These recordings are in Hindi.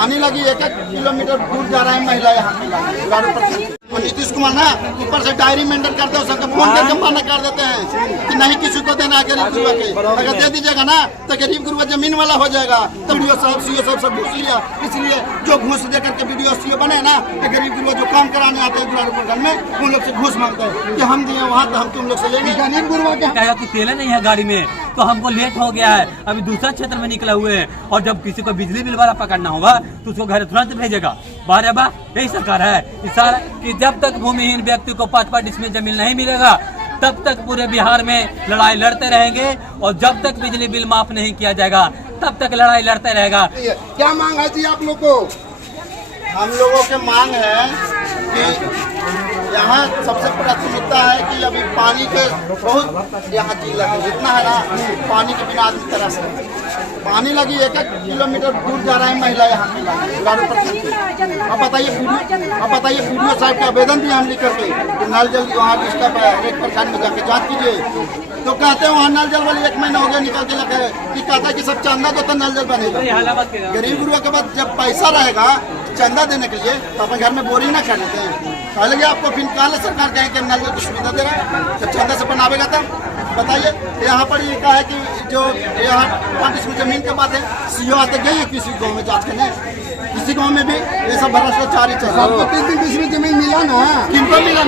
पानी लगी 1-1 किलोमीटर दूर जा रहा है महिला यहाँ पे। और नीतीश कुमार ना ऊपर से डायरी मेंटेन करते हैं, सबको फोन करके मना कर देते हैं कि नहीं किसी को देना है गरीब गुरुआ के। अगर दे दीजिएगा ना तो गरीब गुरुआ जमीन वाला हो जाएगा। तो वीडियो साहब सीओ साहब सब घूस लिया, इसलिए जो घूस दे करके वीडियो सीओ बने ना तो गरीब गुरुआ जो काम कराने आते हैं गुरुआ में उन लोग से घूस मांगते हैं कि हम दिए वहाँ तो हम तुम लोग से लेंगे। गरीब गुरुआ कि तेल नहीं है गाड़ी में तो हमको लेट हो गया है, अभी दूसरा क्षेत्र में निकले हुए हैं। और जब किसी को बिजली बिल वाला पकड़ना होगा तो उसको घर तुरंत भेजेगा। बारे बा यही सरकार है कि जब तक भूमिहीन व्यक्ति को 5 डिसमिल जमीन नहीं मिलेगा तब तक पूरे बिहार में लड़ाई लड़ते रहेंगे। और जब तक बिजली बिल माफ नहीं किया जाएगा तब तक लड़ाई लड़ते रहेगा। क्या मांग है जी आप लोग को? हम लोगों के मांग है कि यहाँ सबसे प्राथमिकता है कि अभी पानी के बहुत यहाँ किल्लत है, जितना है ना पानी के बिना आदमी तरस रहे। पानी लगी 1-1 किलोमीटर दूर जा रहा है महिला यहाँ पे। अब बताइए वीडियो साहब के आवेदन दिए हम लिख करके नल जल वहाँ डिस्टर्ब है, एक प्रखंड में जाके जाँच कीजिए। तो कहते हैं वहाँ नल जल वाली 1 महीना हो गया निकल के लगे कि कहता है कि सब चंदा दो तो नल जल बनेगा। गरीब गुरुआ के बाद जब पैसा रहेगा चंदा देने के लिए तो अपने घर में बोरिंग ना कर लेते हैं। पहले आपको फिर काले सरकार कहें कि नल जल की सुविधा दे रहा है, जब चंदा से बनावेगा तब बताइए। यहाँ पर ये कहा है कि जो यहाँ 5 डिसमिल जमीन के बात है, सीओ आते गए किसी गाँव में जांच करने, किसी गाँव में भी ये सब भ्रष्टाचारी चल रहा है। 3 डिसमिल जमीन मिला ना, किनको मिला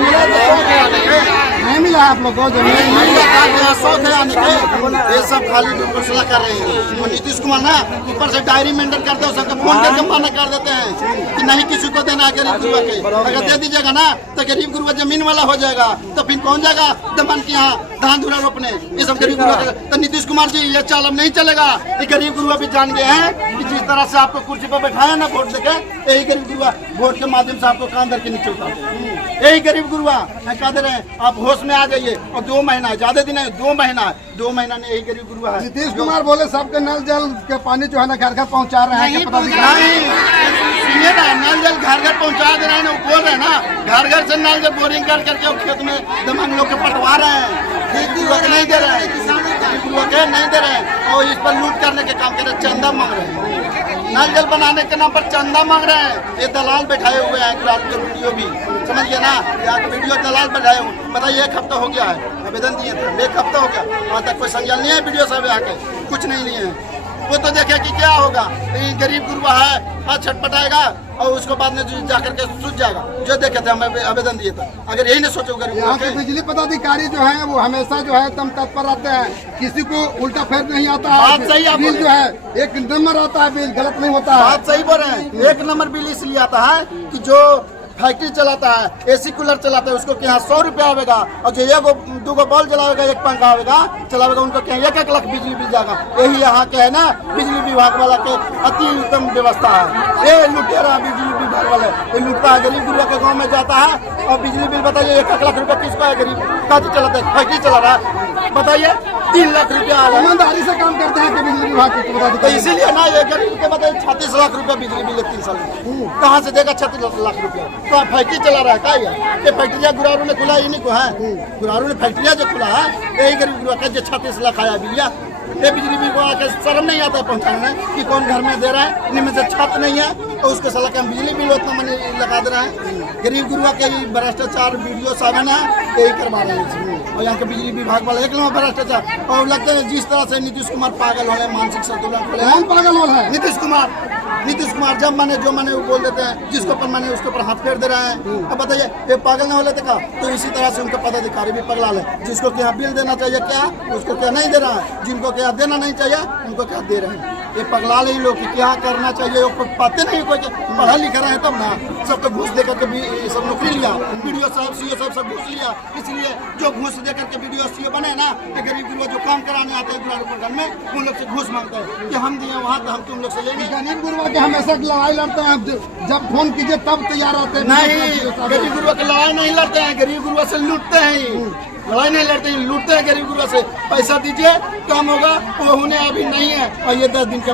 नहीं मिला आप लोग को जमीन शौक है आने के, ये सब खाली घोषणा कर रहे हैं। और नीतीश कुमार ना ऊपर से डायरी मेंटेन करते हैं, सबको फोन करके मना कर देते हैं कि नहीं किसी को देना है गरीब गुरुआ के। अगर दे दीजिएगा ना तो गरीब गुरुआ जमीन वाला हो जाएगा। तो फिर कौन जाएगा दमन के यहाँ धान धुरा रोपने? ये सब गरीब गुरुआ। तो नीतीश कुमार जी ये चाल अब नहीं चलेगा। ये गरीब गुरुआ भी जान गए हैं कि जिस तरह से आपको कुर्सी पर बैठाया ना वोट देके, यही गरीब गुरुआ वोट के माध्यम से आपको कान धर के नीचे उतार। यही गरीब गुरुआ कह दे रहे हैं आप होश में आ जाइए। और 2 महीना है, ज्यादा दिन है, 2 महीना ने यही गरीब गुरुआ है। नीतीश कुमार बोले सबके नल जल के पानी जो है ना घर घर पहुँचा रहे हैं। सुनिए ना, नल जल घर घर पहुँचा दे रहे हैं ना, बोल रहे हैं ना घर घर से नल जल बोरिंग कर करके खेत में दमन लोग के पटवा रहे हैं। नहीं दे रहे हैं, नहीं दे रहे हैं और इस पर लूट करने के काम कर रहे हैं, चंदा मांग रहे हैं। नल जल बनाने के नाम पर चंदा मांग रहे हैं। ये दलाल बैठाए हुए हैं, वीडियो भी समझिए ना, वीडियो दलाल बैठाए हुए। बताइए 1 हफ्ता हो गया है, आवेदन दिए थे, 1 हफ्ता हो गया, वहाँ तक कोई संज्ञान नहीं है। वीडियो साहब आके कुछ नहीं लिए हैं। वो तो देखे कि क्या होगा, लेकिन गरीब गुरुआ है हाथ छटपटाएगा और उसको बाद में जाकर के सूझ जाएगा। जो देखे थे हम आवेदन दिए थे, अगर यही नहीं सोचो गरीब यहाँ के बिजली पदाधिकारी जो है वो हमेशा जो है तम तत्पर रहते हैं, किसी को उल्टा फेर नहीं आता है। बात सही, बिल जो है 1 नंबर आता है, बिल गलत नहीं होता है। बात सही बोल रहे हैं। 1 नंबर बिल इसलिए आता है कि जो फैक्ट्री चलाता है, एसी कूलर चलाता है, उसको क्या 100 रुपया आवेगा। और जो 1-2 बॉल जलावेगा, 1 पंखा आवेगा चलावेगा, उनको क्या 1-1 लाख बिजली बिल जाएगा। यही यहाँ के है ना बिजली विभाग वाला के अति उत्तम व्यवस्था है। ये लुटेरा बिजली विभाग वाले ये लुटता है, गरीब गुरुआ के गाँव में जाता है और बिजली बिल बताइए 1-1 लाख रुपया किसको है? गरीब काजी चलाता है, फैक्ट्री चला रहा है, बताइए 3 लाख रुपया आ रहा है। ईमानदारी से काम करते हैं कि बिजली विभाग के पदाधिकारी। इसीलिए ना ये गरीब के बताइए 36 लाख रुपया बिजली बिल 3 साल में कहाँ से देगा? 36 लाख रुपया तो फैक्ट्री चला रहा है। क्या ये फैक्ट्रियाँ गुरारू ने खुला, इन्हीं को है गुरारू ने फैक्ट्रियाँ जो खुला है, यही गरीब गुरुआ का जो 36 लाख आया बिलिया। ये बिजली विभाग के शर्म नहीं आता है पहुँचाने कि कौन घर में दे रहा है, इनमें से छत नहीं है और उसके साला के हम बिजली बिल उतना मनी लगा दे रहे हैं। गरीब गुरुआ के भ्रष्टाचार वीडियो साधन है, यही करवा रहे हैं। और यहाँ के बिजली विभाग वाले 1 नंबर भ्रष्टाचार। और लगता है जिस तरह से नीतीश कुमार पागल हो रहे हैं, मानसिक संतुलन हो रहे हैं। पागल हो रहा है नीतीश कुमार जब माने जो माने वो बोल देते हैं, जिसको पर माने उसके ऊपर हाथ फेर दे रहे हैं। अब बताइए ये पागल न हो लेते का? तो इसी तरह से उनके पदाधिकारी भी पगला है। जिसको क्या बिल देना चाहिए क्या, उसको क्या नहीं दे रहा है, जिनको क्या देना नहीं चाहिए उनको क्या दे रहे हैं। ये पगला ही लोग क्या करना चाहिए वो पता नहीं। कोई पढ़ा लिखा रहे तब ना, सब तो घूस दे करके भी सब नौकरी लिया। वीडियो साहब सीओ साहब सब घूस लिया, इसलिए जो घूस दे करके वीडियो सीओ बने ना तो गरीब गुरुआ जो काम कराने आते हैं गुरुआ में उन लोग से घूस मांगते हैं कि हम दिए वहाँ तो हम तुम लोग से लेंगे। गरीब गुरुआ के हमेशा लड़ाई लड़ते हैं, जब फोन कीजिए तब तैयार रहते हैं। नहीं, गरीब गुरुआ की लड़ाई नहीं लड़ते हैं, गरीब गुरुआ से लूटते हैं। लड़ाई नहीं लड़ते हैं, लूटते हैं गरीब गुरुआ से। पैसा दीजिए काम होगा, वो होने अभी नहीं है। और ये 10 दिन के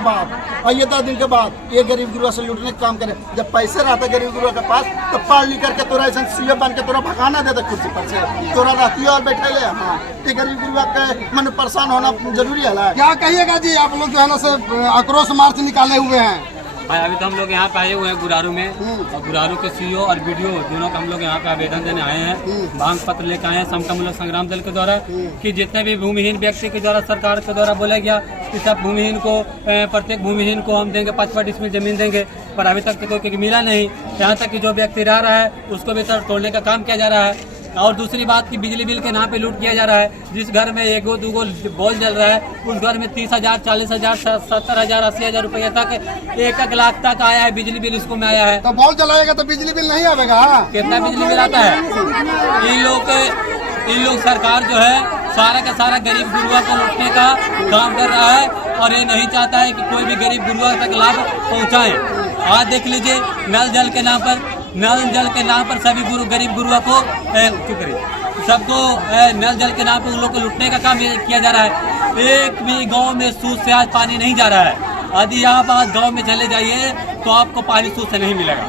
बाद ये गरीब गुरुआ से लूटने का काम करे। जब पैसे रहता है गरीब गुरुआ के पास तो पढ़ लिख करके तोरा ऐसा सीओ बन के तोरा भगाना देता कुर्सी पर से, तोरा रहती है और बैठे ले। हाँ, ये गरीब गुरुआ के मन परेशान होना जरूरी है। क्या कहिएगा जी, आप लोग जो है ना से आक्रोश मार्च निकाले हुए हैं? अभी तो हम लोग यहाँ पे आए हुए हैं गुरारू में, और गुरारू के सीईओ और बीडीओ दोनों का हम लोग यहाँ पे आवेदन देने आए हैं। मांग पत्र लेकर आए हैं समता मूलक संग्राम दल के द्वारा कि जितने भी भूमिहीन व्यक्ति के द्वारा सरकार के द्वारा बोला गया कि सब भूमिहीन को, प्रत्येक भूमिहीन को हम देंगे 5 डिसमिल जमीन देंगे, पर अभी तक तो कोई मिला नहीं। यहाँ तक कि जो व्यक्ति रह रहा है उसको भी तोड़ने का काम किया जा रहा है। और दूसरी बात कि बिजली बिल के नाम पे लूट किया जा रहा है। जिस घर में 1 2 बॉल जल रहा है उस घर में 30,000 40,000 70,000 80,000 रुपये तक 1 लाख तक आया है बिजली बिल इसको में आया है। तो बॉल जलाएगा तो बिजली बिल नहीं आएगा। कितना बिजली बिल आता है? इन लोग सरकार जो है सारा का सारा गरीब गुरुआ को लूटने का काम कर रहा है और ये नहीं चाहता है कि कोई भी गरीब गुरुआ तक लाभ पहुँचाए। आज देख लीजिए नल जल के नाम पर सभी गरीब गुरुआ को सबको नल जल के नाम पर उन लोग को लूटने का काम किया जा रहा है। एक भी गांव में सूद से आज पानी नहीं जा रहा है। यदि आप आज गांव में चले जाइए तो आपको पानी सूद से नहीं मिलेगा,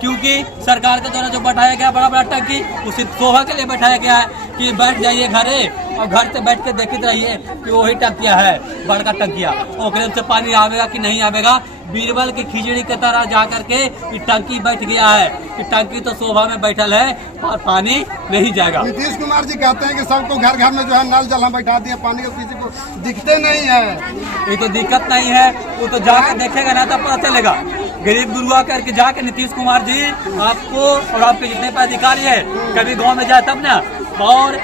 क्योंकि सरकार के द्वारा जो बैठाया गया बड़ा टंकी उसे शोभा के लिए बैठाया गया है कि बैठ जाइए घरे और घर से बैठ के देखते रहिए कि वही टंकिया है, बड़का टंकिया, ओकरे से पानी आवेगा कि नहीं आवेगा। बीरबल की खिचड़ी के तरह जा करके ये टंकी बैठ गया है कि टंकी तो शोभा में बैठल है और पानी नहीं जाएगा। नीतीश कुमार जी कहते हैं कि सबको घर घर में जो है नल जल हम बैठा दिए, पानी को किसी को दिखते नहीं है। ये तो दिक्कत नहीं है, वो तो जाकर देखेगा ना तो पता चलेगा। गरीब गुरुआ करके जाके नीतीश कुमार जी आपको और आपके जितने पर अधिकारी है कभी गांव में जाए तब ना। और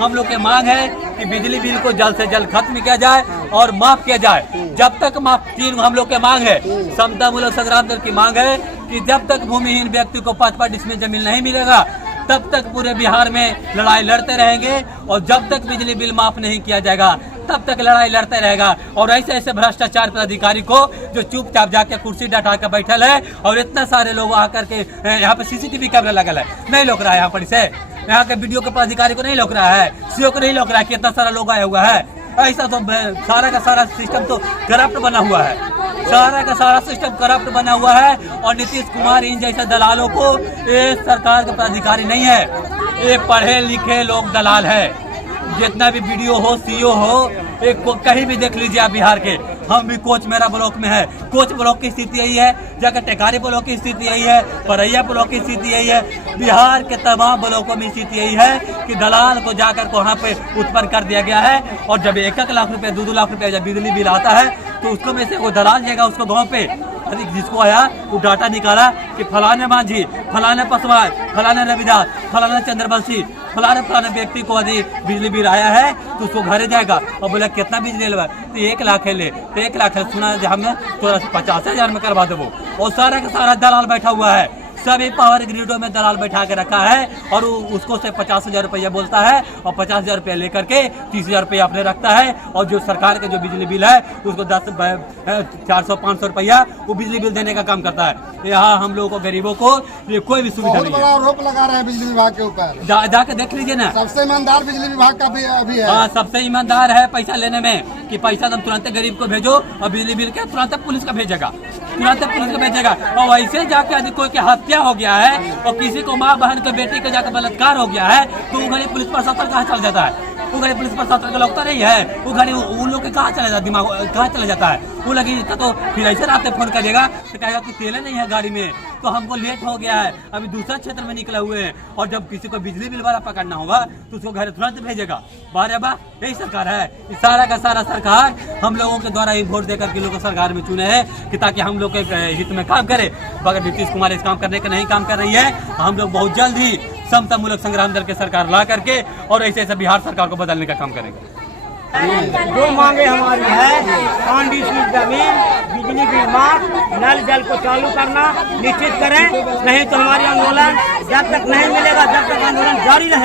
हम लोग की मांग है कि बिजली बिल को जल्द से जल्द खत्म किया जाए और माफ किया जाए। जब तक माफ, 3 हम लोग की मांग है, समता मूलक संग्राम दल की मांग है कि जब तक भूमिहीन व्यक्ति को 5 डिसमिल जमीन नहीं मिलेगा तब तक पूरे बिहार में लड़ाई लड़ते रहेंगे और जब तक बिजली बिल माफ नहीं किया जाएगा तब तक लड़ाई लड़ते रहेगा। और ऐसे भ्रष्टाचार अधिकारी को जो चुपचाप जाके कुर्सी डटा के बैठल है और इतना सारे लोग आकर के यहाँ पे सीसीटीवी कैमरा लगल है, नहीं लोक रहा है यहाँ पर इसे, यहाँ के वीडियो के अधिकारी को नहीं लोक रहा है, सीओ को नहीं लोक रहा है कि इतना सारा लोग आया हुआ है। ऐसा तो सारा का सारा सिस्टम तो करप्ट बना हुआ है, सारा का सारा सिस्टम करप्ट बना हुआ है। और नीतीश कुमार इन जैसे दलालों को ये सरकार के अधिकारी नहीं है, ये पढ़े लिखे लोग दलाल है। जितना भी वीडियो हो, सीईओ हो, एक कहीं भी देख लीजिए आप बिहार के, हम भी कोच मेरा ब्लॉक में है, कोच ब्लॉक की स्थिति यही है, जाकर टेकारी ब्लॉक की स्थिति यही है, परैया ब्लॉक की स्थिति यही है, बिहार के तमाम ब्लॉकों में स्थिति यही है कि दलाल को जाकर वहाँ पे उत्पन्न कर दिया गया है। और जब 1 लाख रुपए 2 लाख रुपए जब बिजली बिल आता है तो उसको में से वो दलाल जाएगा उसको गाँव पे, जिसको आया वो डाटा निकाला कि फलाने मांझी, फलाने पसवान, फलाने रविदास, फलाने चंद्रवंशी, फलाने व्यक्ति को यदि बिजली बिल आया है तो उसको घरे जाएगा और बोला कितना बिजली लेगा तो 1 लाख है, ले तो 1 लाख है, सुना हमने तो 50,000 में करवा दो। और सारा का सारा दलाल बैठा हुआ है, सभी पावर ग्रिडों में दलाल बैठा के रखा है और उसको से 50,000 रुपया बोलता है और 50,000 रुपया लेकर के 30,000 रुपया अपने रखता है। और जो सरकार के जो बिजली बिल है उसको 400-500 रुपया वो बिजली बिल देने का काम करता है। यहाँ हम लोगों को गरीबों को ये कोई भी सुविधा नहीं है। आरोप लगा रहे हैं बिजली विभाग के ऊपर, जाके देख लीजिए ना। सबसे ईमानदार बिजली विभाग का भी अभी है। हाँ, सबसे ईमानदार है पैसा लेने में कि पैसा तुम तुरंत गरीब को भेजो और बिजली बिल के तुरंत पुलिस का भेजेगा, तुरंत पुलिस को भेजेगा। और वैसे जाके यदि कोई की हत्या हो गया है और किसी को माँ बहन के बेटी के जाकर बलात्कार हो गया है तो वो घड़ी पुलिस प्रशासन कहाँ चल जाता है? वो घड़ी पुलिस प्रशासन का लगता नहीं है, वो घड़ी उन लोग के कहाँ चला जाता, दिमाग कहाँ चला जाता है? वो लगी तो फिर ऐसे रात फोन करेगा तो कहेगा कि तेल नहीं है गाड़ी में, तो हमको लेट हो गया है, अभी दूसरा क्षेत्र में निकले हुए हैं। और जब किसी को बिजली बिल वाला पकड़ना होगा तो उसको घर तुरंत भेजेगा। बारे बा यही सरकार है, सारा का सारा सरकार हम लोगों के द्वारा ही वोट देकर के लोग को सरकार में चुने हैं कि ताकि हम लोग के हित में काम करे। अगर नीतीश कुमार इस काम करने का नहीं काम कर रही है हम लोग बहुत जल्द ही समता मूलक संग्राम दल के सरकार ला करके और ऐसे बिहार सरकार को बदलने का काम करेंगे। जो मांगे हमारी है 5 डिसमिल जमीन, बिजली बिल माफ, नल जल को चालू करना निश्चित करें, नहीं तो हमारी आंदोलन जब तक नहीं मिलेगा जब तक आंदोलन जारी रहे।